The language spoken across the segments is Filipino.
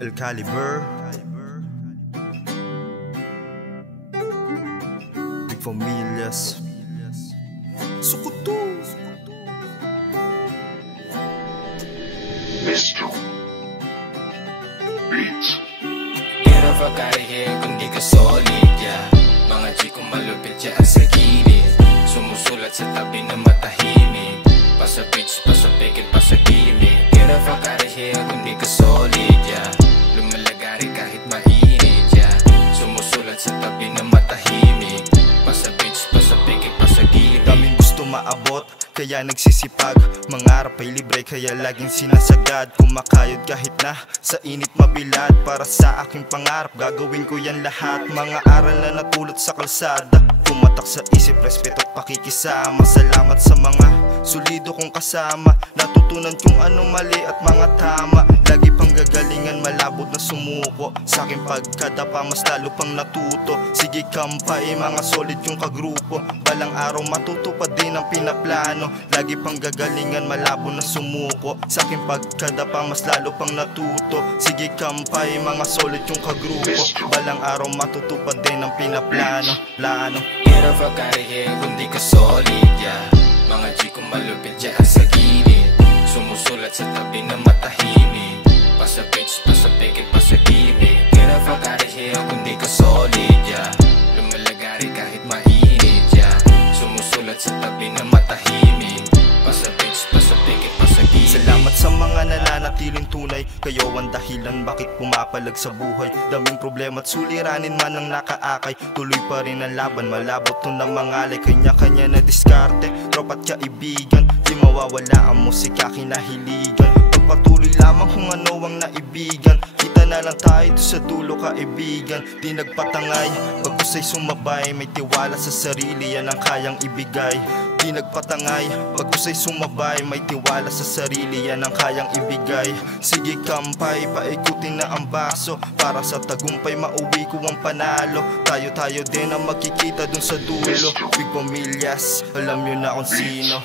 El Caliber, Big Familias, Sukutu, Mr. Beats. Pero pagkarihe kung di ka solid, yeah. Mga G kong malupit dyan sa gilid, sumusulat sa tabi na matahimik, pa sa pitch, pa sa pikit, pa sa gimmick. Pero pagkarihe kung di ka solid, yeah. Lumalagari kahit mainit, yeah. Sumusulat sa tabi na matahimik, pa sa pitch, pa sa pikit, pa sa gimmick. daming gusto maabot, kaya nagsisipag. Mangarap ay libre, kaya laging sinasagad. Kumakayod kahit na sa init mabilad. Para sa aking pangarap, gagawin ko yan lahat. Mga aral na natulot sa kalsada, tumatak sa isip, respeto at pakikisama. Salamat sa mga solido kong kasama, natutunan kung ano mali at mga tama. Lagi pang gagalingan, malabot na sumuko. Sa aking pagkadapa, mas lalo pang natuto. Sige kampay, mga solid yung kagrupo. Balang araw matutupad din ang pinaplano. Lagi pang gagalingan, malabo na sumuko. Sa aking pagkadapa, mas lalo pang natuto. Sige kampay, mga solid yung kagrupo. Balang araw matutupad din ang pinaplano. Pero pagkarihe kung di ka solid, yeah. Mga G kong malupit dyan sa gilid, sumusulat sa tabi na matahimik, pa sa pitch, pa sa pikit, pa sa gimmick. Pero pagkarihe kung di ka solid, yeah. Lumalagari kahit mainit, yeah. Sumusulat sa tabi na matahimik, pa sa pitch, pa sa pikit, pa sa gimmick. Salamat sa mga nananatiling tunay, kayo ang dahilan bakit pumapalag sa buhay. Daming problema at suliranin man ang nakaakay, tuloy pa rin ang laban, malabot to na mangalay. Kanya-kanya na diskarte, tropa't kaibigan, di mawawala ang musika kinahiligan. Pagpatuloy lamang kung ano ang naibigan, kita na lang tayo doon sa dulo kaibigan. Di nagpatangay, pag-usay sumabay, may tiwala sa sarili, yan ang kayang ibigay. Di nagpatangay, pag-usay sumabay, may tiwala sa sarili, yan ang kayang ibigay. Sige kampay, paikutin na ang baso, para sa tagumpay mauwi ko ang panalo. Tayo din ang magkikita dun sa dulo. Big Familias, alam nyo na kung sino.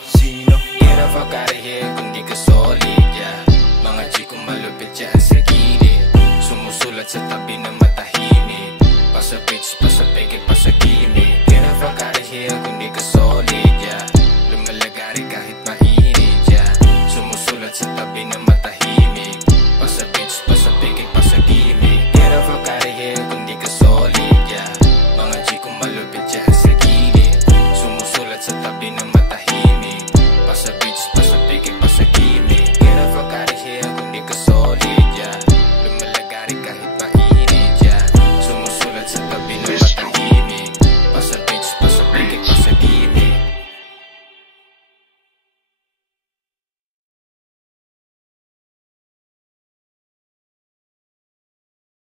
Pero pagkarihe kung di ka solid, yeah. Mga G kong malupit dyan sa gilid, sumusulat sa tabi na matahimik, pa sa pitch, pa sa pikit, pa sa gimmick.